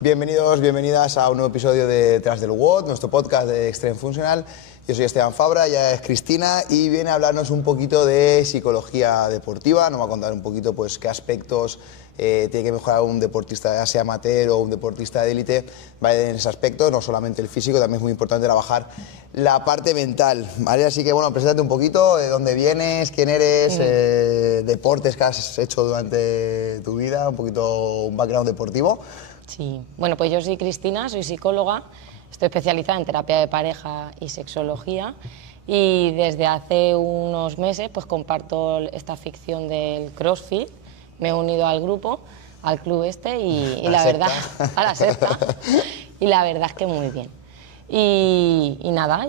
Bienvenidos, bienvenidas a un nuevo episodio de Detrás del WOD, nuestro podcast de Extreme Funcional. Yo soy Esteban Fabra, ella es Cristina y viene a hablarnos un poquito de psicología deportiva. Nos va a contar un poquito pues, qué aspectos tiene que mejorar un deportista, ya sea amateur o un deportista de élite, ¿vale? En ese aspecto, no solamente el físico, también es muy importante trabajar la parte mental, ¿vale? Así que, bueno, preséntate un poquito, de dónde vienes, quién eres, deportes que has hecho durante tu vida, un poquito un background deportivo. Sí, bueno, pues yo soy Cristina, soy psicóloga, estoy especializada en terapia de pareja y sexología y desde hace unos meses pues comparto esta ficción del CrossFit, me he unido al grupo, al club este y la verdad, a la secta, y la verdad es que muy bien. Y nada,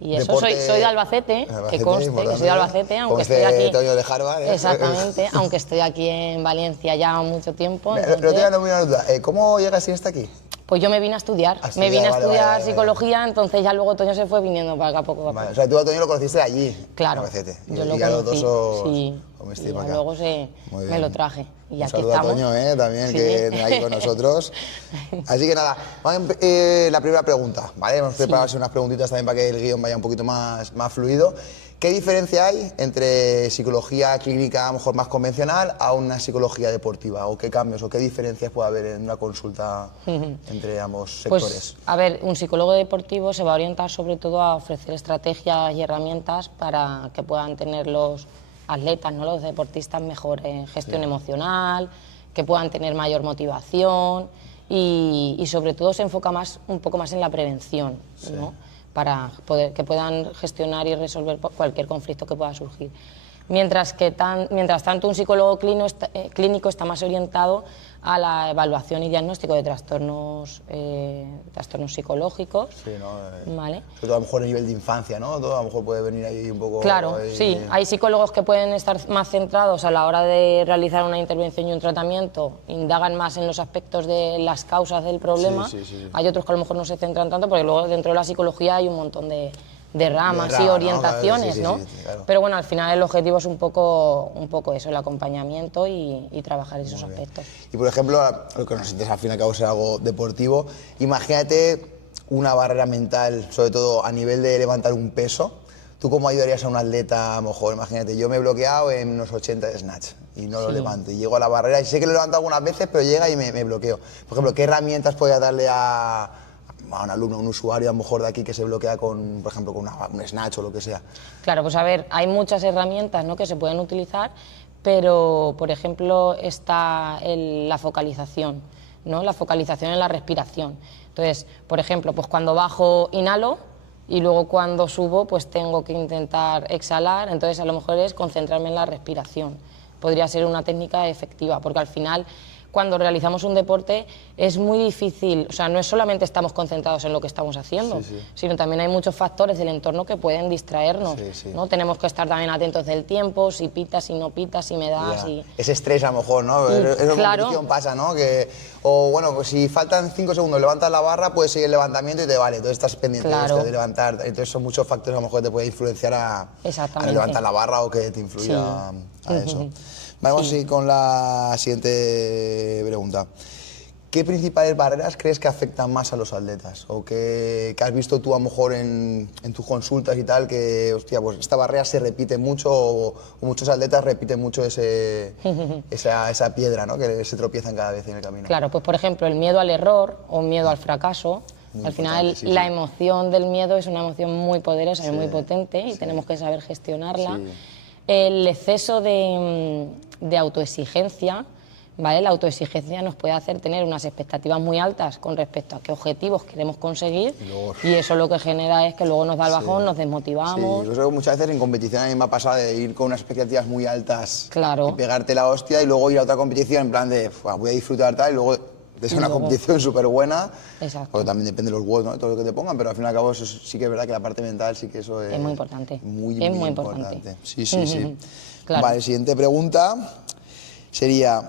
y eso, Deporte, soy de Albacete, que conste que soy de Albacete, aunque estoy aquí. Toño de Harvard, ¿eh? Exactamente, aunque estoy aquí en Valencia ya mucho tiempo. Pero te voy a duda, ¿cómo llegas hasta aquí? Pues yo me vine a estudiar, vale, psicología, entonces ya luego Toño se fue viniendo para acá poco a poco. Vale, o sea, tú a Toño lo conociste allí, claro, en Albacete. Yo lo conocí, sí, y luego me lo traje. Y aquí saludo estamos. A Toño, también, sí. Que está aquí con nosotros. Así que nada, la primera pregunta, ¿vale? Hemos preparado unas preguntitas también para que el guión vaya un poquito más fluido. ¿Qué diferencia hay entre psicología clínica, a lo mejor más convencional, a una psicología deportiva? ¿O qué cambios o qué diferencias puede haber en una consulta entre ambos sectores? Pues, a ver, un psicólogo deportivo se va a orientar sobre todo a ofrecer estrategias y herramientas para que puedan tener los atletas, ¿no? Los deportistas, mejor gestión emocional, que puedan tener mayor motivación y sobre todo se enfoca un poco más en la prevención, ¿no? Para que puedan gestionar y resolver cualquier conflicto que pueda surgir. Mientras tanto, un psicólogo clínico está más orientado a la evaluación y diagnóstico de trastornos psicológicos. Sí, ¿no? ¿Vale? Sobre todo a lo mejor a nivel de infancia, ¿no? Todo a lo mejor puede venir ahí un poco... Claro, sí. Hay psicólogos que pueden estar más centrados a la hora de realizar una intervención y un tratamiento, indagan más en los aspectos de las causas del problema. Sí. Hay otros que a lo mejor no se centran tanto, porque luego dentro de la psicología hay un montón de ramas y orientaciones, ¿no? Claro. Pero bueno, al final el objetivo es un poco eso, el acompañamiento y trabajar esos aspectos. Y por ejemplo, lo que nos interesa al fin y al cabo ser algo deportivo, imagínate una barrera mental, sobre todo a nivel de levantar un peso. ¿Tú cómo ayudarías a un atleta? A lo mejor, imagínate, yo me he bloqueado en unos 80 de snatch y no lo levanto. Y llego a la barrera y sé que lo levanto algunas veces, pero llega y me bloqueo. Por ejemplo, ¿qué herramientas podría darle a un alumno, a un usuario a lo mejor de aquí que se bloquea con, por ejemplo, con un snatch o lo que sea? Claro, pues a ver, hay muchas herramientas, ¿no?, que se pueden utilizar, pero por ejemplo está la focalización, ¿no? La focalización en la respiración. Entonces, por ejemplo, pues cuando bajo inhalo y luego cuando subo pues tengo que intentar exhalar, entonces a lo mejor es concentrarme en la respiración. Podría ser una técnica efectiva, porque al final cuando realizamos un deporte es muy difícil, o sea, no es solamente estamos concentrados en lo que estamos haciendo, sino también hay muchos factores del entorno que pueden distraernos, ¿no? Tenemos que estar también atentos del tiempo, si pitas, si no pitas, si me das... Ese estrés a lo mejor, ¿no? Eso claro. En competición pasa, ¿no? O bueno, pues si faltan 5 segundos, levantas la barra, puedes seguir el levantamiento y te vale, entonces estás pendiente de levantar, entonces son muchos factores a lo mejor que te pueden influenciar a levantar la barra o que te influya a eso. Vamos a seguir con la siguiente pregunta. ¿Qué principales barreras crees que afectan más a los atletas? ¿O que has visto tú a lo mejor en tus consultas y tal, que hostia, pues esta barrera se repite mucho o muchos atletas repiten mucho esa piedra, ¿no?, que se tropiezan cada vez en el camino? Sí. Por ejemplo, el miedo al error o miedo al fracaso. Al final la emoción del miedo es una emoción muy poderosa y muy potente y tenemos que saber gestionarla. El exceso de autoexigencia, ¿vale? La autoexigencia nos puede hacer tener unas expectativas muy altas con respecto a qué objetivos queremos conseguir y eso lo que genera es que luego nos da el bajón, nos desmotivamos. Sí, yo muchas veces en competición a mí me ha pasado de ir con unas expectativas muy altas y pegarte la hostia y luego ir a otra competición en plan de voy a disfrutar tal y luego es una competición súper buena, porque también depende de los WOD, ¿no?, de todo lo que te pongan, pero al fin y al cabo eso sí que es verdad que la parte mental sí que eso es muy importante. Muy importante. Sí. Claro. Vale, siguiente pregunta sería,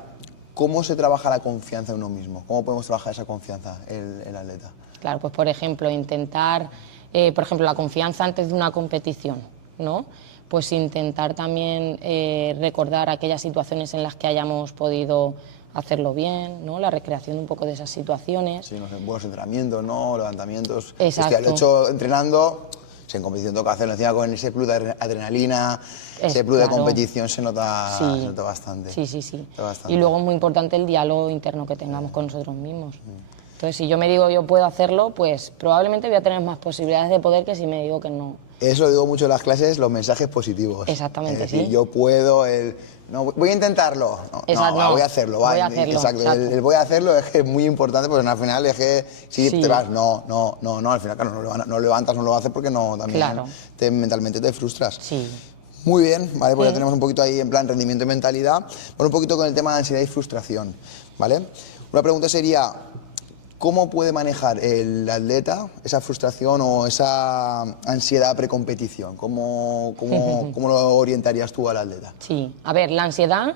¿cómo se trabaja la confianza en uno mismo? ¿Cómo podemos trabajar esa confianza el atleta? Claro, pues por ejemplo, intentar, la confianza antes de una competición, ¿no? Pues intentar también recordar aquellas situaciones en las que hayamos podido hacerlo bien, ¿no? La recreación un poco de esas situaciones. Sí, no sé, buenos entrenamientos, ¿no? Levantamientos. Exacto. Hostia, lo he hecho entrenando, si en competición toca hacerlo, encima con ese plus de adrenalina, ese plus de competición se nota bastante. Sí, sí, sí. Y luego es muy importante el diálogo interno que tengamos con nosotros mismos. Entonces, si yo me digo yo puedo hacerlo, pues probablemente voy a tener más posibilidades de poder que si me digo que no. Eso lo digo mucho en las clases, los mensajes positivos. Exactamente, es decir, sí. Yo puedo, no, voy a intentarlo. No, voy a hacerlo. Voy a hacerlo. Exacto. El voy a hacerlo es que es muy importante porque al final es que si te vas, no, al final claro, no levantas, no lo haces porque no, también mentalmente te frustras. Sí. Muy bien, ¿vale? Pues ya tenemos un poquito ahí en plan rendimiento y mentalidad. Bueno, un poquito con el tema de ansiedad y frustración, ¿vale? Una pregunta sería, ¿cómo puede manejar el atleta esa frustración o esa ansiedad precompetición? ¿Cómo lo orientarías tú al atleta? Sí, a ver, la ansiedad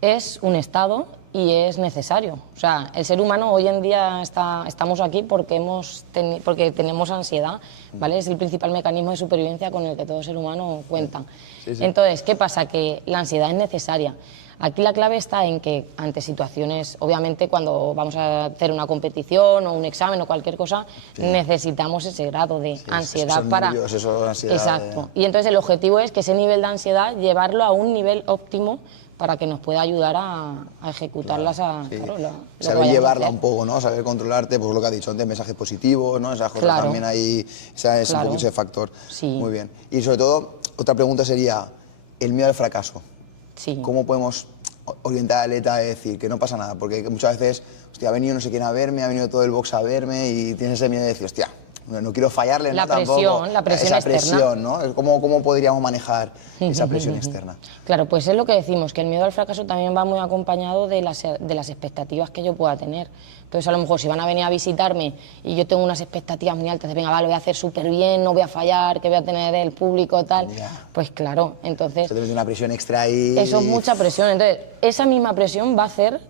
es un estado y es necesario. O sea, el ser humano hoy en día estamos aquí porque tenemos ansiedad, ¿vale? Es el principal mecanismo de supervivencia con el que todo ser humano cuenta. Sí, sí. Entonces, ¿qué pasa? Que la ansiedad es necesaria. Aquí la clave está en que ante situaciones, obviamente cuando vamos a hacer una competición o un examen o cualquier cosa, necesitamos ese grado de ansiedad para... Ansiedad Exacto. Y entonces el objetivo es que ese nivel de ansiedad llevarlo a un nivel óptimo para que nos pueda ayudar a ejecutarlas saber llevarla un poco, ¿no? Saber controlarte, pues lo que has dicho antes, mensajes positivos, ¿no? Esas cosas también ahí, es un poco ese factor. Sí. Muy bien. Y sobre todo, otra pregunta sería, el miedo al fracaso. Sí. ¿Cómo podemos orientar al atleta a decir que no pasa nada? Porque muchas veces, hostia, ha venido no sé quién a verme, ha venido todo el box a verme y tienes ese miedo de decir, hostia, no quiero fallarle, la ¿no? presión, tampoco. La presión esa externa. Presión, ¿no? ¿Cómo podríamos manejar esa presión externa? Claro, pues es lo que decimos, que el miedo al fracaso también va muy acompañado de las expectativas que yo pueda tener. Entonces, a lo mejor si van a venir a visitarme y yo tengo unas expectativas muy altas de, venga, lo voy a hacer súper bien, no voy a fallar, que voy a tener el público, tal, pues claro, entonces... Se te mete una presión extra ahí... Eso es mucha presión. Entonces, esa misma presión va a hacer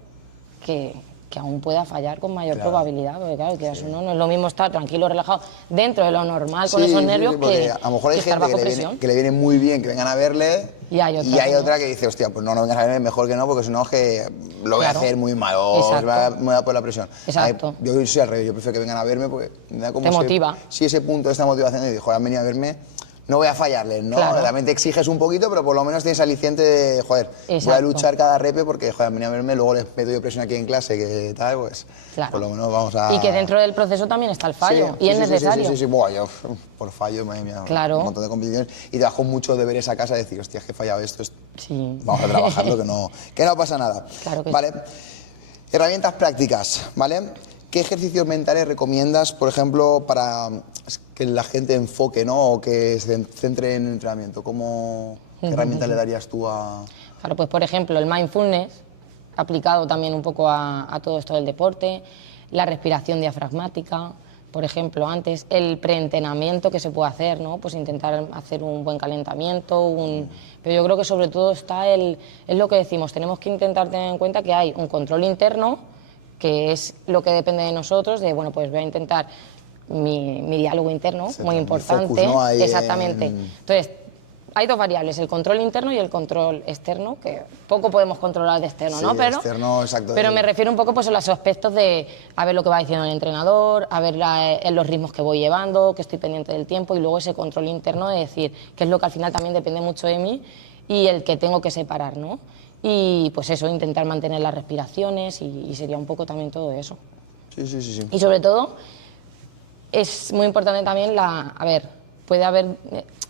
que aún pueda fallar con mayor probabilidad, porque claro, quieras o no es lo mismo estar tranquilo, relajado, dentro de lo normal, con esos nervios, que a lo mejor hay estar gente bajo presión. Que le viene muy bien que vengan a verle, y hay otra que dice, hostia, pues no vengas a verme, mejor que no, porque si no es que lo voy a hacer muy mal, me voy a poner la presión. Exacto. Yo soy al revés, yo prefiero que vengan a verme porque me da como... Te motiva. Sí, ese punto, esta motivación de, joder, han venido a verme, no voy a fallarles, ¿no? Realmente exiges un poquito, pero por lo menos tienes aliciente de, joder, voy a luchar cada repe porque, joder, han venido a verme, luego les meto yo presión aquí en clase, que tal, pues por lo menos vamos a... Y que dentro del proceso también está el fallo, y es necesario. Sí, buah, yo por fallo, madre mía, un montón de competiciones, y te bajo mucho de ver esa casa y decir, hostia, es que he fallado esto, vamos a trabajarlo, que no pasa nada. Claro que ¿vale? Herramientas prácticas, ¿vale? ¿Qué ejercicios mentales recomiendas, por ejemplo, para que la gente enfoque, ¿no? O que se centre en el entrenamiento? ¿Qué herramientas le darías tú a...? Claro, pues por ejemplo, el mindfulness, aplicado también un poco a todo esto del deporte, la respiración diafragmática, por ejemplo, antes, el preentrenamiento que se puede hacer, ¿no? Pues intentar hacer un buen calentamiento, pero yo creo que sobre todo es lo que decimos, tenemos que intentar tener en cuenta que hay un control interno, que es lo que depende de nosotros, de, bueno, pues voy a intentar mi diálogo interno, muy importante. Focus, ¿no? Exactamente. Entonces, hay dos variables, el control interno y el control externo, que poco podemos controlar de externo, ¿no? Pero, externo, exacto. Pero me refiero un poco pues, a los aspectos de a ver lo que va diciendo el entrenador, a ver los ritmos que voy llevando, que estoy pendiente del tiempo, y luego ese control interno de decir, que es lo que al final también depende mucho de mí y el que tengo que separar, ¿no? Y pues eso, intentar mantener las respiraciones y sería un poco también todo eso. Sí. Y sobre todo, es muy importante también puede haber...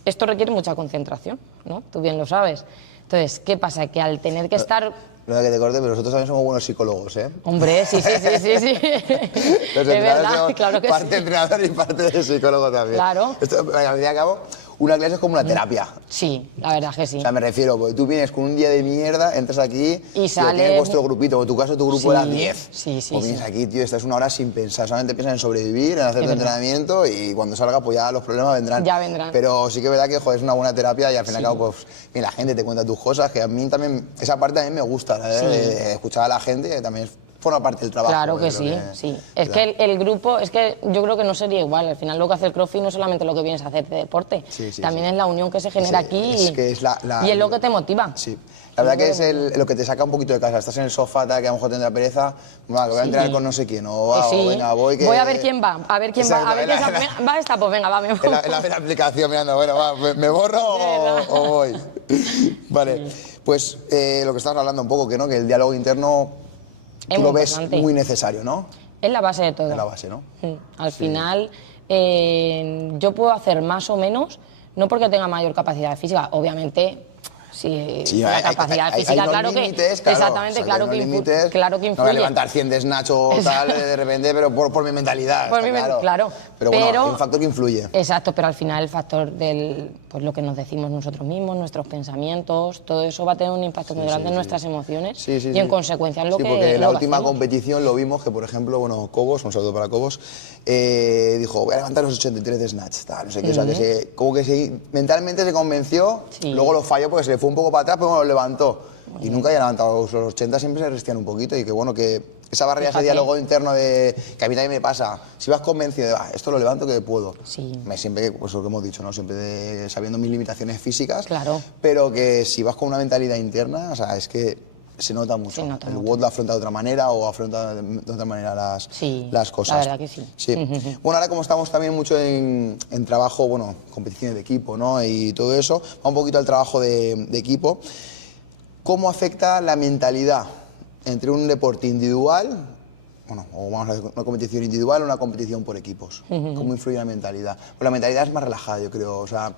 Esto requiere mucha concentración, ¿no? Tú bien lo sabes. Entonces, ¿qué pasa? Que al tener que estar... No es que te corte, pero nosotros también somos buenos psicólogos, ¿eh? Hombre, sí. Los Es verdad, claro que parte entrenador y parte de psicólogo también. Claro. Esto, al fin y al cabo, una clase es como una terapia. Sí, la verdad que sí. O sea, me refiero, porque tú vienes con un día de mierda, entras aquí y sales... tienes vuestro grupito, en tu caso tu grupo era 10. Sí. O vienes aquí, tío, estás una hora sin pensar, solamente piensas en sobrevivir, en hacer tu entrenamiento y cuando salga, pues ya los problemas vendrán. Ya vendrán. Pero sí que es verdad que, joder, es una buena terapia y al fin y al cabo, pues, la gente te cuenta tus cosas, que a mí también, esa parte también me gusta, ¿sabes? De escuchar a la gente, que también forma parte del trabajo. Claro que sí, sí. Es que el grupo, es que yo creo que no sería igual. Al final lo que hace el CrossFit no es solamente lo que vienes a hacer de deporte, también es la unión que se genera aquí y es lo que te motiva. Sí. La verdad que es lo que te saca un poquito de casa. Estás en el sofá, que a lo mejor tendrá pereza, que voy a entrenar con no sé quién, o venga, voy a ver quién va, a ver quién va esta, pues venga, va, me voy. En la aplicación mirando, bueno, va, ¿me borro o voy? Vale, pues lo que estabas hablando un poco, que el diálogo interno tú lo ves muy necesario, ¿no? Es la base de todo. Es la base, ¿no? Al final, yo puedo hacer más o menos, no porque tenga mayor capacidad física, obviamente. Sí, la capacidad física, claro que... Exactamente, claro que influye. No voy a levantar 100 de snatch o tal de repente, pero por mi mentalidad. Claro. Pero bueno, hay un factor que influye. Exacto, pero al final el factor del... Pues lo que nos decimos nosotros mismos, nuestros pensamientos, todo eso va a tener un impacto muy grande en nuestras emociones y en consecuencia en lo que porque en la última competición lo vimos que, por ejemplo, Cobos, un saludo para Cobos, dijo, voy a levantar los 83 de snatch, tal, no sé qué, o sea, que mentalmente se convenció, luego lo falló porque se le fue un poco para atrás, pero bueno, lo levantó. Y nunca había levantado los 80, siempre se resistían un poquito y que bueno, que esa barrera, ese diálogo interno que a mí también me pasa, si vas convencido de, esto lo levanto que puedo, siempre, pues lo que hemos dicho, ¿no? Siempre sabiendo mis limitaciones físicas, pero que si vas con una mentalidad interna, o sea, es que se nota mucho. El WOD lo afronta de otra manera o afronta de otra manera las cosas. La verdad que sí. Bueno, ahora como estamos también mucho en trabajo, bueno, competiciones de equipo, ¿no? Y todo eso, va un poquito al trabajo de equipo. ¿Cómo afecta la mentalidad entre un deporte individual, bueno, o vamos a hacer una competición individual o una competición por equipos? ¿Cómo influye la mentalidad? Pues la mentalidad es más relajada, yo creo. O sea,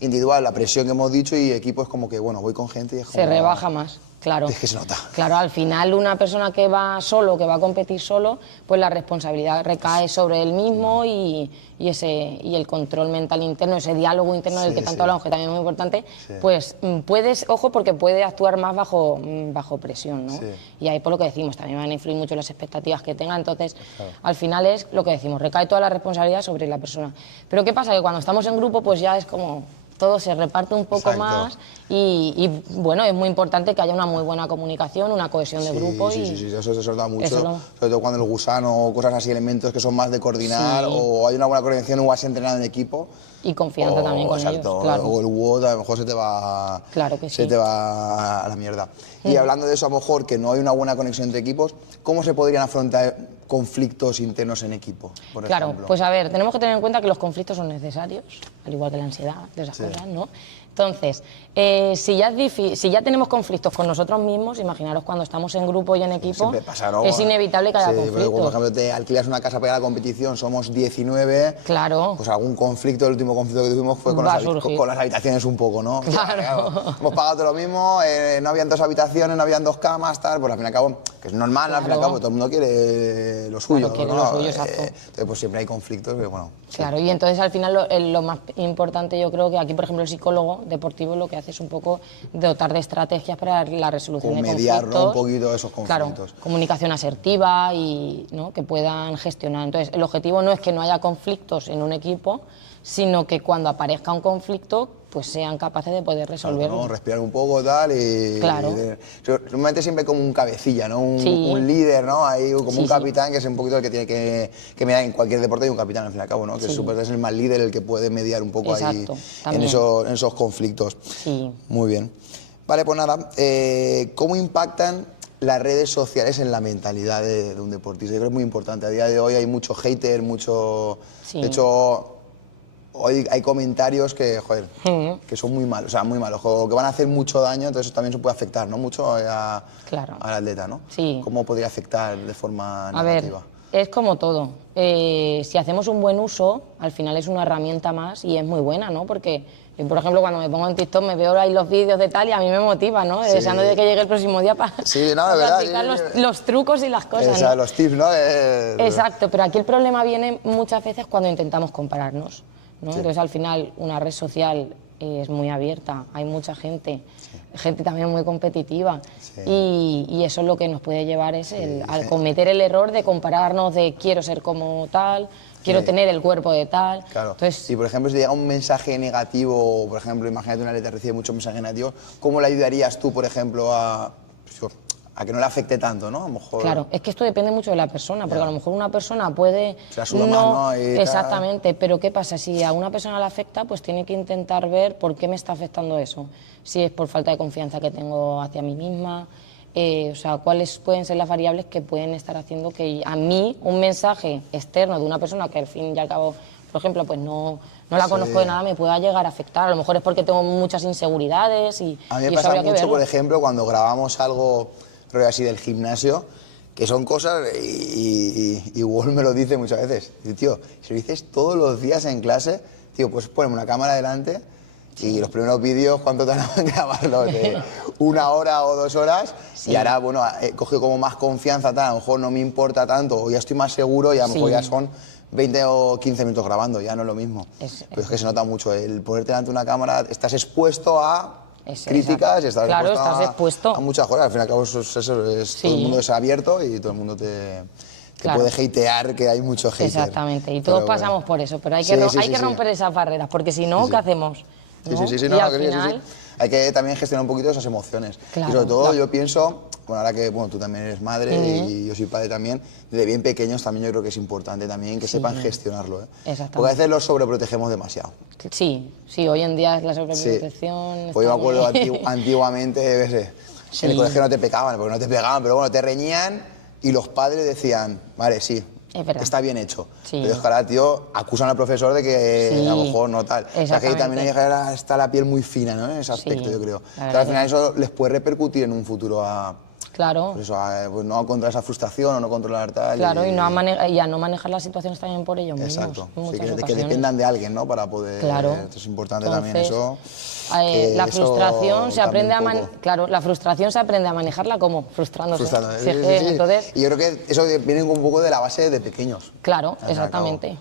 individual, la presión que hemos dicho, y equipo es como que, bueno, voy con gente y es como... Se rebaja más. Claro. Es que se nota. Claro, al final una persona que va solo, que va a competir solo, pues la responsabilidad recae sobre él mismo y el control mental interno, ese diálogo interno del que tanto hablamos, que también es muy importante, pues puedes, ojo, porque puede actuar más bajo presión, ¿no? Y ahí por lo que decimos, también van a influir mucho las expectativas que tenga, entonces al final es lo que decimos, recae toda la responsabilidad sobre la persona. Pero ¿qué pasa? Que cuando estamos en grupo, pues ya es como... todo se reparte un poco más y bueno, es muy importante que haya una muy buena comunicación, una cohesión de grupo. Sí, eso se nota mucho, sobre todo cuando el gusano o cosas así, elementos que son más de coordinar o hay una buena coordinación o has entrenado en equipo. Y confianza también con ellos, claro. O el WOD a lo mejor se te va a la mierda. Y hablando de eso, a lo mejor que no hay una buena conexión entre equipos, ¿cómo se podrían afrontar conflictos internos en equipo, por ejemplo? Pues a ver, tenemos que tener en cuenta que los conflictos son necesarios, al igual que la ansiedad, de esas cosas, ¿no? Entonces, si ya tenemos conflictos con nosotros mismos, imaginaros cuando estamos en grupo y en equipo, es inevitable que haya conflictos. Por ejemplo, te alquilas una casa para ir a la competición, somos 19, pues algún conflicto, el último conflicto que tuvimos fue con las habitaciones un poco, ¿no? Claro. Hemos pagado todo lo mismo, no habían 2 habitaciones, no habían 2 camas, tal, pues al fin y al cabo, que es normal, al fin y al cabo, todo el mundo quiere lo suyo, exacto. Entonces, pues siempre hay conflictos, pero bueno. Claro, y entonces al final lo más importante, yo creo que aquí, por ejemplo, el psicólogo deportivo lo que hace es un poco dotar de estrategias para la resolución de mediar, conflictos. ¿no? Un poquito esos conflictos. Claro, comunicación asertiva y que puedan gestionar. Entonces, el objetivo no es que no haya conflictos en un equipo, sino que cuando aparezca un conflicto, pues sean capaces de poder resolverlo. Claro, respirar un poco, tal, y... Normalmente siempre como un cabecilla, ¿no? Un líder, ¿no? Ahí como un capitán, que es un poquito el que tiene que mediar. En cualquier deporte hay un capitán, al fin y al cabo, ¿no? Que es el más líder, el que puede mediar un poco ahí en esos conflictos. Muy bien. Vale, pues nada, ¿cómo impactan las redes sociales en la mentalidad de un deportista? Yo creo que es muy importante. A día de hoy hay mucho hater, mucho... De hecho... Hoy hay comentarios que, joder, que son muy malos, o sea, muy malos, que van a hacer mucho daño, entonces eso también se puede afectar, ¿no? Mucho al atleta, ¿no? ¿Cómo podría afectar de forma negativa? A ver, es como todo. Si hacemos un buen uso, al final es una herramienta más y es muy buena, ¿no? Porque yo, por ejemplo, cuando me pongo en TikTok me veo ahí los vídeos de tal y a mí me motiva, ¿no? Deseando de que llegue el próximo día para practicar los trucos y las cosas, ¿no? Los tips, ¿no? Exacto, pero aquí el problema viene muchas veces cuando intentamos compararnos, ¿no? Entonces, al final, una red social es muy abierta, hay mucha gente, gente también muy competitiva, y eso es lo que nos puede llevar al cometer el error de compararnos, de quiero ser como tal, quiero tener el cuerpo de tal. Claro. Entonces, y por ejemplo, si llega un mensaje negativo, por ejemplo, imagínate una atleta recibe muchos mensajes negativos, ¿cómo le ayudarías tú, por ejemplo, a a que no le afecte tanto, ¿no? A lo mejor... Claro, es que esto depende mucho de la persona, porque a lo mejor una persona puede... Se la suda más, ¿no? Exactamente, pero ¿qué pasa? Si a una persona le afecta, pues tiene que intentar ver por qué me está afectando eso. Si es por falta de confianza que tengo hacia mí misma, o sea, cuáles pueden ser las variables que pueden estar haciendo que a mí un mensaje externo de una persona que al fin y al cabo, por ejemplo, pues no la conozco de nada, me pueda llegar a afectar. A lo mejor es porque tengo muchas inseguridades y a mí me y pasa mucho, por ejemplo, cuando grabamos algo rollo así del gimnasio, que son cosas, y Wall me lo dice muchas veces, dice, tío, si lo dices todos los días en clase, tío, pues poneme una cámara delante y los primeros vídeos, ¿cuánto tardan en grabarlos? De 1 hora o 2 horas, y ahora, bueno, he cogido como más confianza, tal, a lo mejor no me importa tanto, o ya estoy más seguro y a lo mejor ya son 20 o 15 minutos grabando, ya no es lo mismo. Pero es que se nota mucho, el ponerte delante de una cámara, estás expuesto a... críticas, y estás expuesto a muchas cosas. Al fin y al cabo, todo el mundo es abierto y todo el mundo te puede hatear, que hay mucho hater. Exactamente, y todos pasamos por eso, pero hay que romper esas barreras, porque si no, ¿qué hacemos? ¿No? Sí, y al final... Hay que también gestionar un poquito esas emociones. Claro, y sobre todo yo pienso, bueno, ahora que tú también eres madre y yo soy padre también, desde bien pequeños también yo creo que es importante también que sepan gestionarlo. Exactamente. Porque a veces los sobreprotegemos demasiado. Sí, hoy en día es la sobreprotección. Pues yo me acuerdo antiguamente, en el colegio no te pegaban, porque no te pegaban, pero bueno, te reñían y los padres decían, vale, sí, está bien hecho. Pero es que ahora, tío, acusan al profesor de que a lo mejor no tal. O sea, que también está la piel muy fina, ¿no? En ese aspecto, yo creo. Pero al final eso les puede repercutir en un futuro a... Claro. Pues eso, pues no controlar esa frustración o no controlar tal. Claro, y a no manejar las situaciones también por ellos mismos. Exacto. Sí, que dependan de alguien, ¿no? Para poder... Claro. Esto es importante también eso. La frustración se aprende la frustración se aprende a manejarla como frustrándose. Entonces, y yo creo que eso viene un poco de la base de pequeños. Claro, exactamente.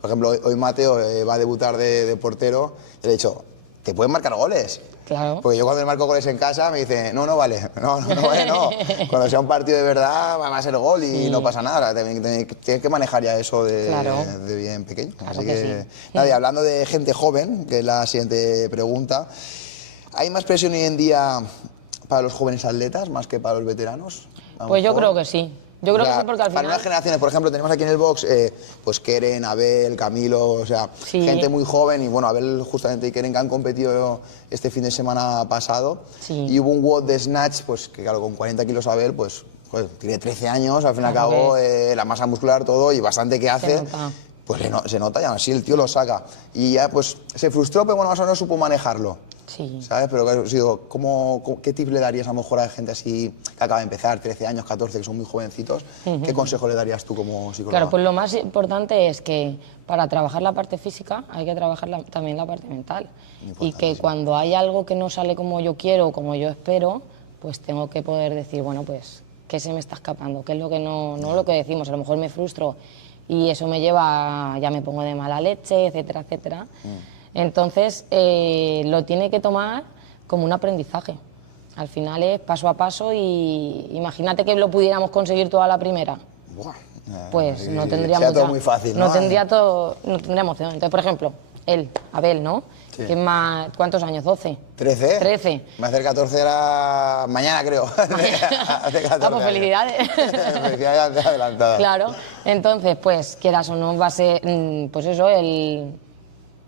Por ejemplo, hoy Mateo va a debutar de portero y le he dicho, ¿te pueden marcar goles? Claro. Porque yo cuando le marco goles en casa me dice, no vale, no vale, no. Cuando sea un partido de verdad va a ser gol y no pasa nada. Tienes que manejar ya eso de bien pequeño. Claro Así que nada, y hablando de gente joven, que es la siguiente pregunta, ¿hay más presión hoy en día para los jóvenes atletas más que para los veteranos? Pues yo creo que sí. Yo creo que sí, porque al final... Para nuevas generaciones, por ejemplo, tenemos aquí en el box pues Keren, Abel, Camilo, o sea, gente muy joven, y bueno, Abel justamente y Keren que han competido este fin de semana pasado, y hubo un WOD de Snatch, pues que claro, con 40 kilos Abel, pues joder, tiene 13 años, al fin y al cabo, la masa muscular, todo, y bastante que hace, pues se nota, y aún así el tío lo saca. Y ya pues se frustró, pero bueno, más o menos supo manejarlo. Sí. ¿Sabes? Pero ¿qué tips le darías a lo mejor a gente así que acaba de empezar, 13 años, 14, que son muy jovencitos? ¿Qué consejo le darías tú como psicóloga? Claro, pues lo más importante es que para trabajar la parte física hay que trabajar también la parte mental. Y que cuando hay algo que no sale como yo quiero o como yo espero, pues tengo que poder decir, bueno, pues, ¿qué se me está escapando? ¿Qué es lo que no lo que decimos? A lo mejor me frustro y eso me lleva, ya me pongo de mala leche, etcétera, etcétera. Entonces, lo tiene que tomar como un aprendizaje. Al final es paso a paso y imagínate que lo pudiéramos conseguir todo a la primera. Buah, pues no tendría mucha, todo muy fácil, ¿no? No tendría emoción. Entonces, por ejemplo, Abel, ¿no? Sí. ¿Quién más, ¿cuántos años? ¿12? 13. 13. Me hacer 14 era mañana, creo. Hace 14 pues felicidades. Felicidades adelantadas. Claro. Entonces, pues, quieras o no, va a ser, pues eso, el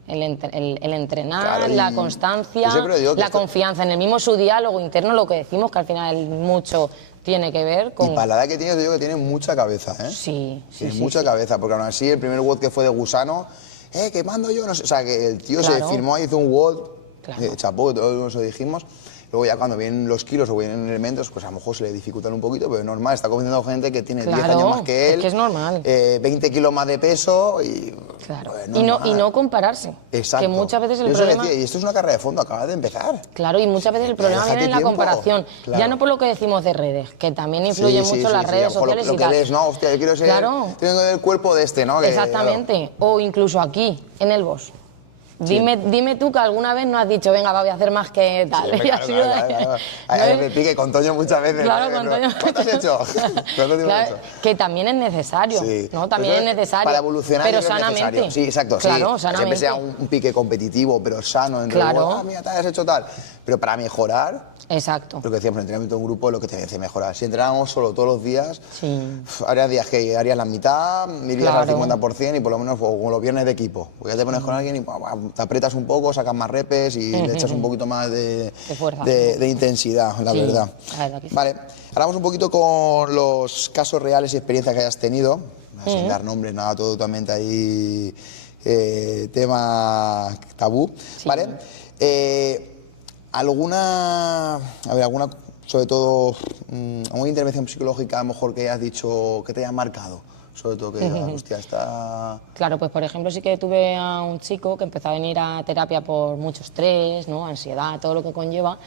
entrenar, claro, la constancia, la confianza en el mismo, su diálogo interno, lo que decimos, que al final mucho tiene que ver con... Y para la edad que tiene, te digo que tiene mucha cabeza, ¿eh? Sí. Tiene mucha cabeza, porque aún así el primer WOD que fue de Gusano, que mando yo, no sé, o sea, que el tío se firmó, hizo un WOD, chapó, todos nos dijimos. Luego ya cuando vienen los kilos o vienen elementos, pues a lo mejor se le dificultan un poquito, pero es normal, está compitiendo gente que tiene 10 años más que él. Es que es normal. 20 kilos más de peso y... Claro. Y no compararse. Exacto. Que muchas veces el yo problema... decía, y esto es una carrera de fondo, acaba de empezar. Claro, y muchas veces el problema viene en la comparación. Claro. Ya no por lo que decimos de redes, que también influyen mucho las redes sociales y tal. Ves, no, hostia, yo quiero ser... Tengo el cuerpo de este, ¿no? Exactamente. Claro. O incluso aquí, en el box. Dime tú que alguna vez no has dicho, venga, voy a hacer más que tal. Sí, claro. Me pique con Toño muchas veces. Claro, con Toño. ¿Cuánto has hecho? Claro, que también es necesario, ¿no? También es necesario. Para evolucionar pero es sanamente. Necesario. Sí, exacto. Claro, Siempre sanamente. sea un pique competitivo, pero sano. Mira, tal, has hecho tal. Pero para mejorar, Exacto. Lo que decíamos, el entrenamiento en grupo es lo que te hace mejorar. Si entrenamos solo todos los días, sí. Harías días que harías la mitad, irías al 50% y por lo menos como los viernes de equipo. Pues ya te pones con alguien y te aprietas un poco, sacas más repes y le echas un poquito más de intensidad, la verdad. Vale, ahora vamos un poquito con los casos reales y experiencias que hayas tenido, sin dar nombres, nada, todo totalmente ahí tema tabú, ¿vale? ¿Alguna, sobre todo, alguna intervención psicológica a lo mejor que hayas dicho, que te haya marcado? Sobre todo que digas, hostia, está... Claro, pues por ejemplo sí que tuve a un chico que empezó a venir a terapia por mucho estrés, ¿no? Ansiedad, todo lo que conlleva,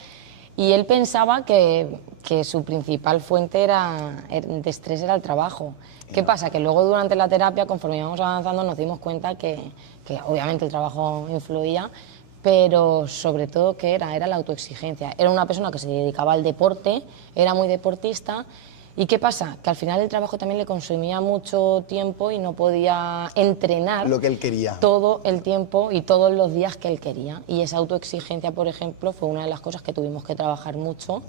y él pensaba que su principal fuente de estrés era el trabajo. ¿Qué pasa? Que luego durante la terapia, conforme íbamos avanzando, nos dimos cuenta que obviamente el trabajo influía, pero sobre todo que era la autoexigencia. Era una persona que se dedicaba al deporte, era muy deportista. ¿Y qué pasa? Que al final el trabajo también le consumía mucho tiempo y no podía entrenar lo que él quería todo el tiempo y todos los días que él quería. Y esa autoexigencia, por ejemplo, fue una de las cosas que tuvimos que trabajar mucho,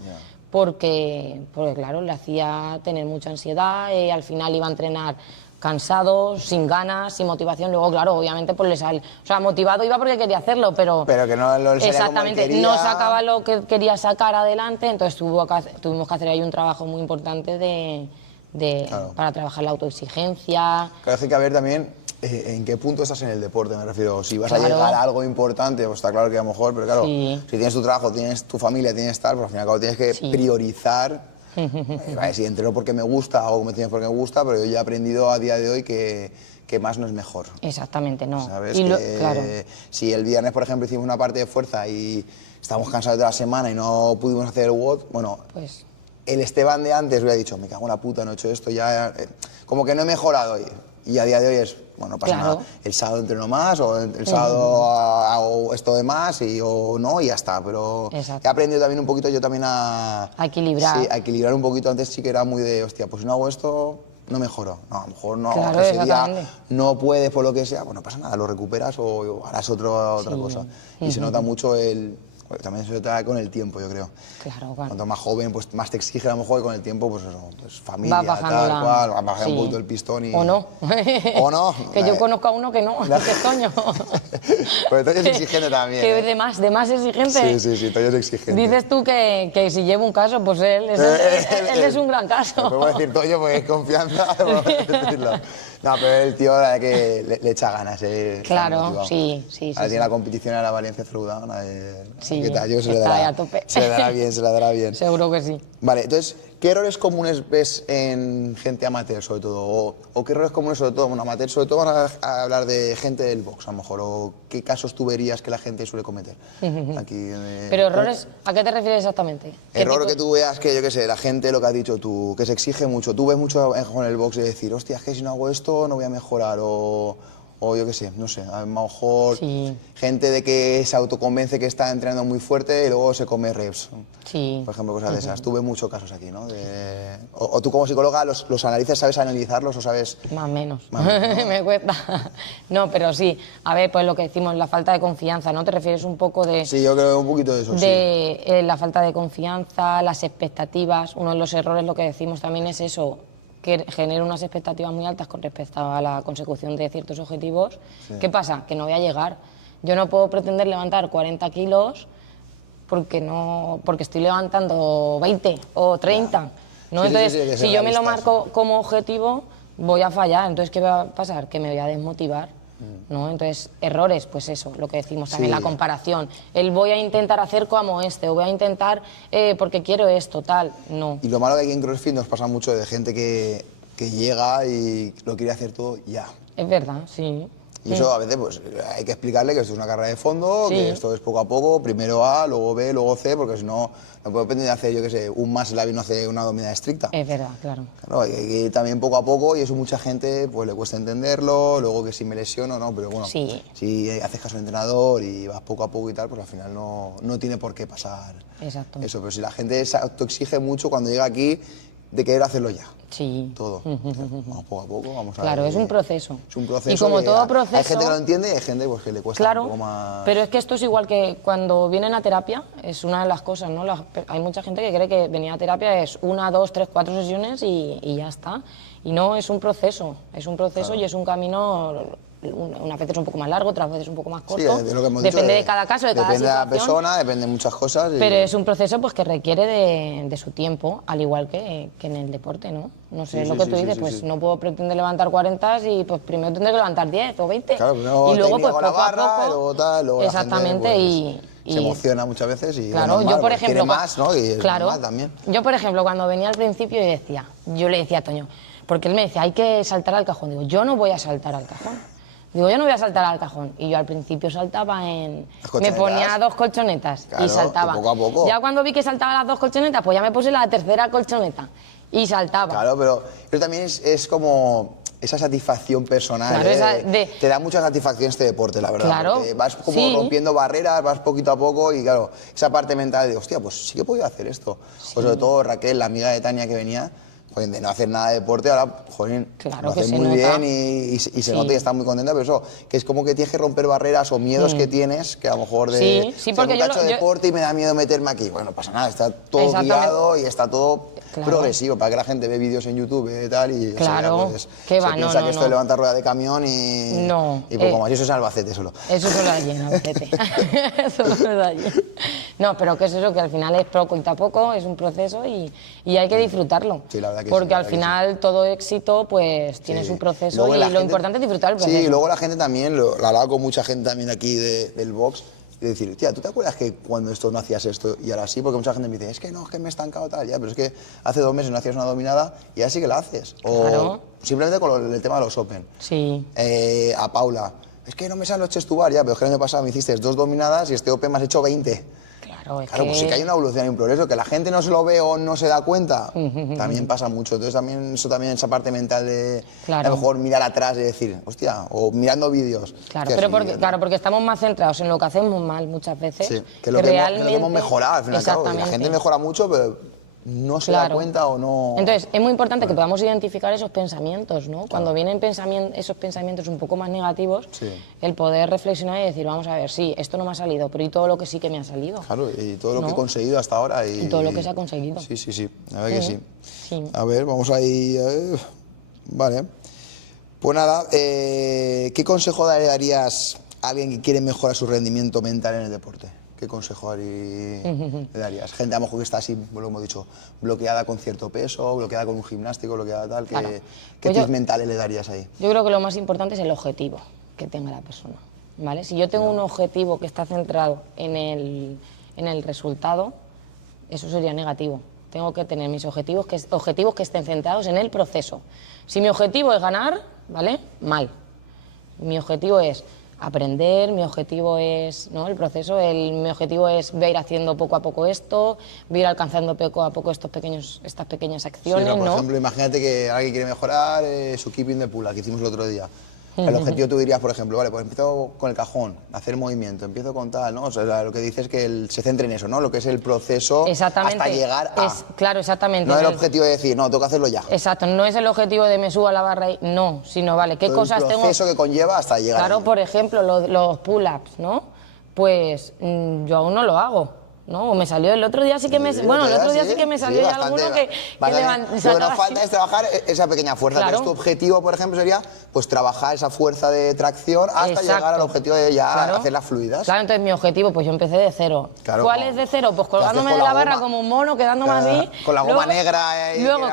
porque claro, le hacía tener mucha ansiedad, al final iba a entrenar cansado, sin ganas, sin motivación. Luego, claro, obviamente pues le sale, o sea, motivado iba porque quería hacerlo, pero que no lo exactamente, como él no sacaba lo que quería sacar adelante, entonces tuvimos que hacer ahí un trabajo muy importante para trabajar la autoexigencia. Claro, hay que ver también en qué punto estás en el deporte, me refiero. Si vas a llegar a algo importante, pues está claro que a lo mejor, pero claro, si tienes tu trabajo, tienes tu familia, tienes tal, pues al final tienes que priorizar. Si entreno porque me gusta o me tienes porque me gusta, pero yo ya he aprendido a día de hoy que más no es mejor. Exactamente, no. ¿Sabes? Claro. Si el viernes, por ejemplo, hicimos una parte de fuerza y estábamos cansados de la semana y no pudimos hacer el WOD, bueno, pues el Esteban de antes hubiera dicho, me cago en la puta, no he hecho esto, ya como que no he mejorado. Y a día de hoy es, bueno, no pasa nada, el sábado entreno más o el sábado hago esto de más o no y ya está, pero he aprendido también un poquito yo también a equilibrar. Sí, a equilibrar un poquito. Antes sí que era muy de, hostia, pues si no hago esto, no mejoro. No, a lo mejor no, claro, ese día no puedes por lo que sea, pues no pasa nada, lo recuperas o harás otra cosa. Y se nota mucho también se nota con el tiempo, yo creo. Claro, Cuanto más joven, pues más te exige a lo mejor, y con el tiempo, pues eso, pues familia, tal cual, va a bajar un poquito el pistón y... O no. O no. Que yo conozco a uno que no, que Toño. Pues Toño es exigente también. Que de más exigente. Sí, Toño es exigente. Dices tú que si llevo un caso, pues él es un gran caso. Podemos decir Toño porque es confianza, decirlo. No, pero el tío, la verdad que le echa ganas. Claro, sí. Ahora tiene la competición a la Valencia Cerudá. Sí, ¿qué tal? Yo se está ahí a tope. Se le dará bien. Seguro que sí. Vale, entonces, ¿qué errores comunes ves en gente amateur, sobre todo? ¿O qué errores comunes, sobre todo, bueno, amateur, sobre todo van a hablar de gente del box, a lo mejor? ¿O qué casos tú verías que la gente suele cometer? Aquí, Pero errores, ¿a qué te refieres exactamente? Error que tú veas que, yo qué sé, la gente, lo que has dicho tú, que se exige mucho. Tú ves mucho con el box de decir, hostia, es que si no hago esto no voy a mejorar, o yo qué sé, no sé, a lo mejor gente de que se autoconvence que está entrenando muy fuerte y luego se come reps. Por ejemplo, cosas de esas. Tú ves muchos casos aquí, ¿no? O tú como psicóloga los analizas, ¿sabes analizarlos o sabes...? Más o menos. ¿No? Me cuesta. No, pero sí. A ver, pues lo que decimos, la falta de confianza, ¿no? ¿Te refieres un poco de...? Sí, yo creo un poquito de eso, la falta de confianza, las expectativas. Uno de los errores, lo que decimos también es eso, que genera unas expectativas muy altas con respecto a la consecución de ciertos objetivos. ¿Qué pasa? Que no voy a llegar. Yo no puedo pretender levantar 40 kilos porque estoy levantando 20 o 30. ¿no? Entonces, si yo me lo marco como objetivo, voy a fallar. Entonces, ¿qué va a pasar? Que me voy a desmotivar. ¿no? Entonces, errores, pues eso, lo que decimos también, la comparación. El voy a intentar hacer como o voy a intentar porque quiero esto, tal, no. Y lo malo que aquí en CrossFit nos pasa mucho de gente que llega y lo quiere hacer todo ya. Es verdad, sí. Y eso a veces pues hay que explicarle que esto es una carrera de fondo, que esto es poco a poco, primero A, luego B, luego C, porque si no, no puede depender de hacer, yo qué sé, un muscle up y no hacer una dominada estricta. Es verdad, claro. Claro, hay que ir también poco a poco y eso mucha gente pues le cuesta entenderlo, luego que si me lesiono, no, pero bueno, si haces caso al entrenador y vas poco a poco y tal, pues al final no tiene por qué pasar eso. Pero si la gente se autoexige mucho cuando llega aquí, de querer hacerlo ya. Sí. Todo. Vamos poco a poco, vamos a Claro, ver. es un proceso. Es un proceso. Y como todo proceso... Hay gente que lo entiende y hay gente pues, que le cuesta Claro, un poco más... pero es que esto es igual que cuando vienen a terapia, es una de las cosas, ¿no? Hay mucha gente que cree que venir a terapia es 1, 2, 3, 4 sesiones y ya está. Y no, es un proceso claro. Y es un camino... Unas veces un poco más largo, otras veces un poco más corto. Sí, de lo que hemos depende dicho, de cada caso, de cada situación. Depende de la persona, depende de muchas cosas. Pero es un proceso pues que requiere de su tiempo, al igual que en el deporte, ¿no? No sé, lo que tú dices, pues no puedo pretender levantar 40 y pues primero tendré que levantar 10 o 20. Claro, y luego pues poco a poco... Luego tal, luego exactamente, la gente, pues, se emociona muchas veces y claro, normal, yo por ejemplo... quiere más, ¿no? Y claro, normal también. yo por ejemplo cuando venía al principio yo le decía a Toño, porque él me decía, hay que saltar al cajón. Digo, yo no voy a saltar al cajón. Digo, yo no voy a saltar al cajón. Y yo al principio saltaba me ponía 2 colchonetas claro, y saltaba. Y poco a poco. Ya cuando vi que saltaba las 2 colchonetas, pues ya me puse la tercera colchoneta y saltaba. Claro, pero también es como esa satisfacción personal. Claro, te da mucha satisfacción este deporte, la verdad. Claro, vas como rompiendo barreras, vas poquito a poco y claro, esa parte mental de, hostia, pues sí que he podido hacer esto. Sí. Pues sobre todo Raquel, la amiga de Tania que venía, joder, de no hacer nada de deporte, ahora, joder, claro, lo hace muy bien y se nota y está muy contenta, pero eso, que es como que tienes que romper barreras o miedos que tienes, que a lo mejor de... Sí, porque yo he hecho deporte y me da miedo meterme aquí. Bueno, no pasa nada, está todo guiado y está todo progresivo, para que la gente ve vídeos en YouTube y tal, y claro, pues, que se piensa que esto de levantar rueda de camión y poco más. Y eso es Albacete solo. Eso solo allí en Albacete. Eso solo allí. No, pero que es eso, que al final es poquito a poco, es un proceso y hay que disfrutarlo. Sí, la verdad que porque sí, al final todo éxito pues tiene su proceso y lo importante es disfrutar el proceso. Sí, y luego la gente también, lo hablaba con mucha gente también aquí del box, y decir, tía, ¿tú te acuerdas que cuando esto no hacías esto y ahora sí? Porque mucha gente me dice, es que me he estancado tal, ya, pero es que hace 2 meses no hacías una dominada y ahora sí que la haces. O simplemente con el tema de los Open. Sí. A Paula, es que no me salen los chest to bar, ya, pero es que el año pasado me hiciste 2 dominadas y este Open me has hecho 20. Claro, pues sí que hay una evolución y un progreso, que la gente no se lo ve o no se da cuenta, también pasa mucho. Entonces también esa parte mental de a lo mejor mirar atrás y decir, hostia, o mirando vídeos. Claro, pero porque estamos más centrados en lo que hacemos mal muchas veces. Sí, que lo que hemos mejorado al final, claro, y la gente mejora mucho, pero no se da cuenta o no... Entonces, es muy importante que podamos identificar esos pensamientos, ¿no? Cuando vienen esos pensamientos un poco más negativos, el poder reflexionar y decir, vamos a ver, sí, esto no me ha salido, pero ¿y todo lo que sí que me ha salido? Claro, y todo lo que he conseguido hasta ahora. Y todo lo que se ha conseguido. Sí, a ver que sí. A ver, vamos ahí... Vale. Pues nada, ¿qué consejo le darías a alguien que quiere mejorar su rendimiento mental en el deporte? ¿Qué consejo le darías? Gente a lo mejor que está así, lo hemos dicho, bloqueada con cierto peso, bloqueada con un gimnástico, bloqueada tal, ¿qué tips mentales le darías ahí? Yo creo que lo más importante es el objetivo que tenga la persona, ¿vale? Si yo tengo un objetivo que está centrado en el resultado, eso sería negativo. Tengo que tener mis objetivos que estén centrados en el proceso. Si mi objetivo es ganar, ¿vale? Mal. Mi objetivo es aprender, mi objetivo es, ¿no? El proceso, mi objetivo es voy a ir haciendo poco a poco esto, voy a ir alcanzando poco a poco estas pequeñas acciones, por ejemplo, imagínate que alguien quiere mejorar su keeping de pull-up, que hicimos el otro día. El objetivo tú dirías, por ejemplo, vale, pues empiezo con el cajón, hacer movimiento, empiezo con tal, ¿no? O sea, lo que dices es que se centre en eso, ¿no? Lo que es el proceso hasta llegar a... Claro, exactamente. No el objetivo de decir, no, tengo que hacerlo ya. Exacto, no es el objetivo de me subo a la barra y... No, sino, vale, ¿qué cosas tengo? El proceso que conlleva hasta llegar. Claro, por ejemplo, los pull-ups, ¿no? Pues yo aún no lo hago. No, me salió el otro día sí que me... Bueno, el otro día sí que me salió ya alguno que lo que nos falta es trabajar esa pequeña fuerza. Claro. Entonces, tu objetivo, por ejemplo, sería pues trabajar esa fuerza de tracción hasta llegar al objetivo de ya hacer las fluidas. Claro, entonces mi objetivo, pues yo empecé de cero. Claro, ¿cuál es de cero? Pues colgándome de la barra como un mono, quedándome así. Con la goma negra y luego,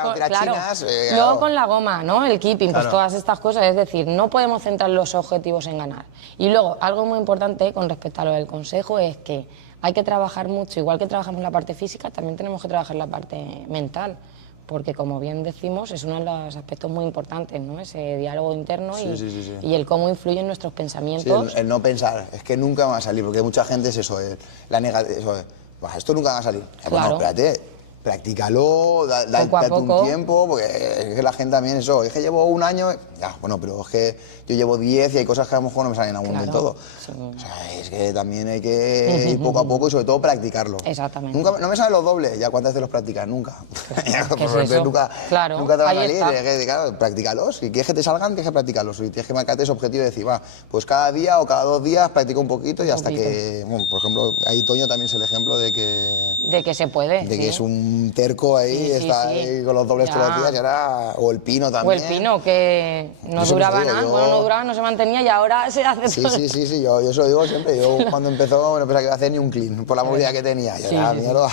luego con la goma, ¿no? El keeping, pues todas estas cosas. Es decir, no podemos centrar los objetivos en ganar. Y luego, algo muy importante con respecto a lo del consejo es que hay que trabajar mucho, igual que trabajamos la parte física, también tenemos que trabajar la parte mental, porque como bien decimos, es uno de los aspectos muy importantes, ¿no? Ese diálogo interno y el cómo influye en nuestros pensamientos. Sí, el no pensar, es que nunca va a salir, porque mucha gente es eso, esto nunca va a salir. Claro. Bueno, espérate, Practícalo, date un tiempo, porque es que la gente también eso, es que llevo un año, ya, bueno, pero es que yo llevo 10 y hay cosas que a lo mejor no me salen aún del todo. Sí. O sea, es que también hay que ir poco a poco y sobre todo practicarlo. Exactamente. No me salen los dobles, ya cuántas veces los practicas, nunca. ¿Qué es eso? Nunca te van a salir, claro, practícalos. Si quieres que te salgan, tienes que practicarlos. Y tienes que marcarte ese objetivo de decir, va, pues cada día o cada 2 días practico un poquito y hasta que, bueno, por ejemplo, ahí Toño también es el ejemplo de que... De que se puede. De que es un terco ahí, está ahí con los dobles todos los días y ahora... O el Pino también. O el Pino, que no duraba nada, bueno, no duraba, no se mantenía y ahora se hace todo. Sí, yo se lo digo siempre. Yo cuando empezó no pensaba que iba a hacer ni un clean por la movilidad que tenía. Y ahora mierda,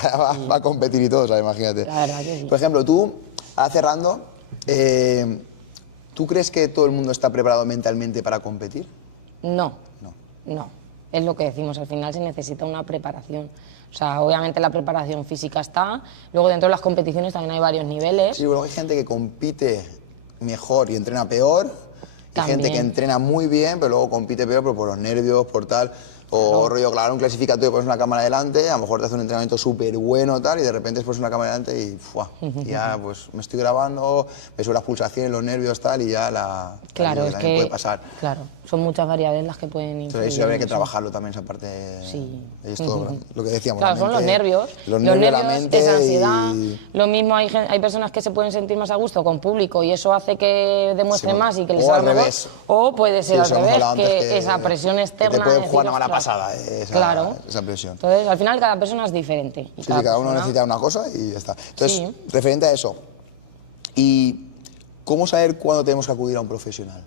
va a competir y todo, o sea, imagínate. Claro, que sí. Por ejemplo, tú, ahora cerrando, ¿tú crees que todo el mundo está preparado mentalmente para competir? No. Es lo que decimos, al final se necesita una preparación. O sea, obviamente la preparación física está, luego dentro de las competiciones también hay varios niveles. Sí, luego hay gente que compite mejor y entrena peor, y gente que entrena muy bien, pero luego compite peor por los nervios, por tal. O rollo, claro, un clasificatorio, pones una cámara delante, a lo mejor te hace un entrenamiento súper bueno tal, y de repente pones una cámara delante y ya pues me estoy grabando, me suben las pulsaciones, los nervios tal, y ya la puede pasar. Claro, son muchas variables las que pueden influir. Entonces eso habría que trabajarlo también, esa parte. Sí. Es todo lo que decíamos. Claro, son los nervios. Los nervios, la mente, esa ansiedad. Lo mismo hay personas que se pueden sentir más a gusto con público y eso hace que demuestren más y que les salga mejor. O puede ser al revés, que esa presión externa. Que te puede jugar una mala pasada, esa presión. Entonces, al final cada persona es diferente. Y cada uno necesita una cosa y ya está. Entonces, referente a eso, ¿y cómo saber cuándo tenemos que acudir a un profesional?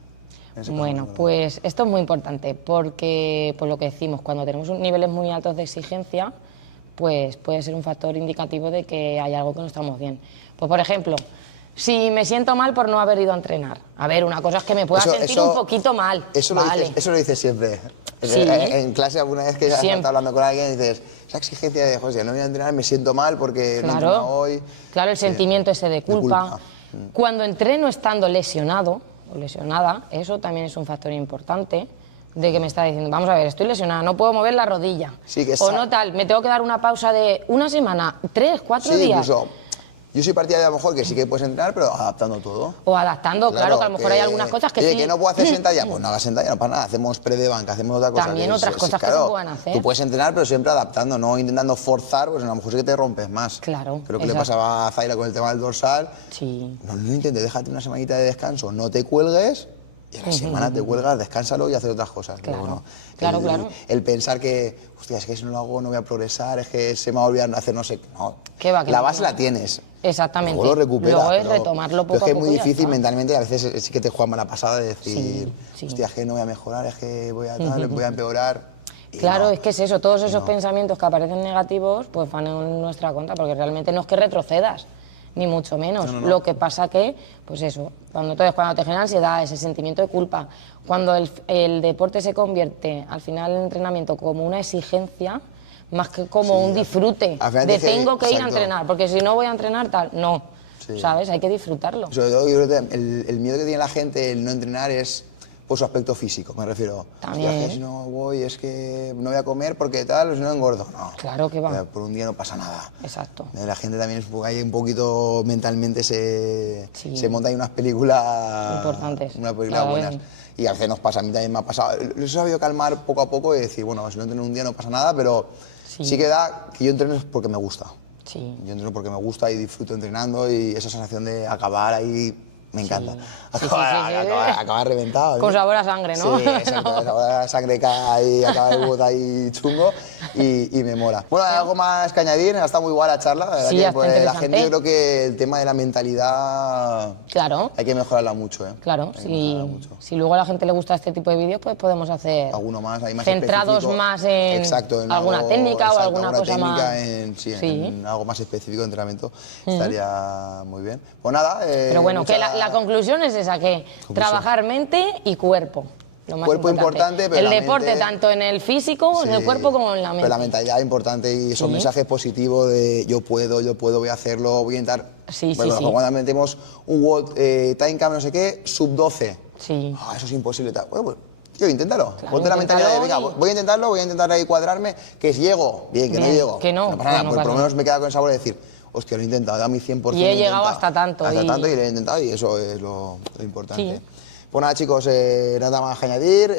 Bueno, pues esto es muy importante porque, por lo que decimos, cuando tenemos niveles muy altos de exigencia, pues puede ser un factor indicativo de que hay algo que no estamos bien. Pues, por ejemplo, si me siento mal por no haber ido a entrenar. A ver, una cosa es que me pueda sentir un poquito mal. Eso lo dices siempre. Sí. En clase, alguna vez que estás hablando con alguien, dices, esa exigencia de, José, no voy a entrenar, me siento mal porque no he entrenado hoy. Claro, el sentimiento ese de culpa. Cuando entreno estando lesionado o lesionada, eso también es un factor importante de que me está diciendo, vamos a ver, estoy lesionada, no puedo mover la rodilla. Sí, que o no tal, me tengo que dar una pausa de una semana, 3, 4 días. Incluso, yo soy partidario a lo mejor que sí que puedes entrenar, pero adaptando todo. O adaptando, claro, que a lo mejor hay algunas cosas que sí. Que no puedo hacer sentadilla, pues no hagas sentadilla, no pasa nada, hacemos pre de banca, hacemos otra cosa. También otras cosas que se puedan hacer. Tú puedes entrenar, pero siempre adaptando, no intentando forzar, pues a lo mejor sí que te rompes más. Claro. Creo que le pasaba a Zaira con el tema del dorsal. Sí. No intentes, déjate una semanita de descanso, no te cuelgues. Y a la semana te cuelgas, descánsalo y haces otras cosas. Claro, pero bueno, claro. El pensar que, hostia, es que si no lo hago no voy a progresar, es que se me va a olvidar hacer no sé... No, la base la tienes. Exactamente. Luego lo recuperas. Luego es retomarlo poco a poco. Es que es muy difícil mentalmente, a veces sí que te juega mala pasada de decir, hostia, es que no voy a mejorar, es que voy a empeorar. Claro, es que es eso, todos esos pensamientos que aparecen negativos, pues van en nuestra contra, porque realmente no es que retrocedas. Ni mucho menos. Lo que pasa que, pues eso, cuando te genera ansiedad, ese sentimiento de culpa, cuando el deporte se convierte al final el entrenamiento como una exigencia, más que como un disfrute de tengo que ir a entrenar, porque si no voy a entrenar tal, no, ¿sabes? Hay que disfrutarlo. Sobre todo, yo creo que el miedo que tiene la gente, el no entrenar, es por su aspecto físico, me refiero. También. Hostia, si no voy, es que no voy a comer porque tal, si no engordo. No. Claro que va. Por un día no pasa nada. Exacto. La gente también hay un poquito mentalmente se monta ahí unas películas importantes. Unas películas buenas. Y a veces nos pasa, a mí también me ha pasado. Lo he sabido calmar poco a poco y decir, bueno, si no entreno un día no pasa nada, pero sí que da que yo entreno porque me gusta. Sí. Yo entreno porque me gusta y disfruto entrenando y esa sensación de acabar ahí. Me encanta. Acabar reventado. Con sabor a sangre, ¿no? Sí, exacto. Sabor a sangre cae, acaba el bote ahí chungo y me mola. Bueno, ¿hay algo más que añadir? Está muy guay la charla. Sí, que, pues, la gente, yo creo que el tema de la mentalidad hay que mejorarla mucho. Claro, si luego a la gente le gusta este tipo de vídeos, pues podemos hacer alguno más, ahí más centrados específico. Más en alguna técnica o alguna cosa más. En algo más específico de entrenamiento estaría muy bien. Pues nada. Pero bueno, que la conclusión es esa, que trabajar mente y cuerpo. Lo más cuerpo importante, pero el deporte tanto en el físico, en el cuerpo como en la mente. Pero la mentalidad es importante y esos mensajes positivos de yo puedo, voy a hacerlo, voy a intentar. Cuando metemos un World Time Camp no sé qué, sub 12. Eso es imposible. Bueno, pues tío, inténtalo. Ponte la mentalidad de, venga, voy a intentarlo, voy a intentar ahí cuadrarme, que si llego, bien, que no llego. Que no. No pasa nada, por lo menos me queda con el sabor de decir, hostia, lo he intentado, a mi 100%. Y he llegado hasta tanto. Hasta tanto y lo he intentado y eso es lo importante. Sí. Pues nada, chicos, nada más que añadir.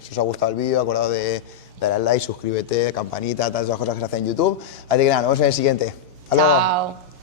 Si os ha gustado el vídeo, acordado de darle al like, suscríbete, campanita, todas esas cosas que se hacen en YouTube. Así que nada, nos vemos en el siguiente. Hasta luego. Chao.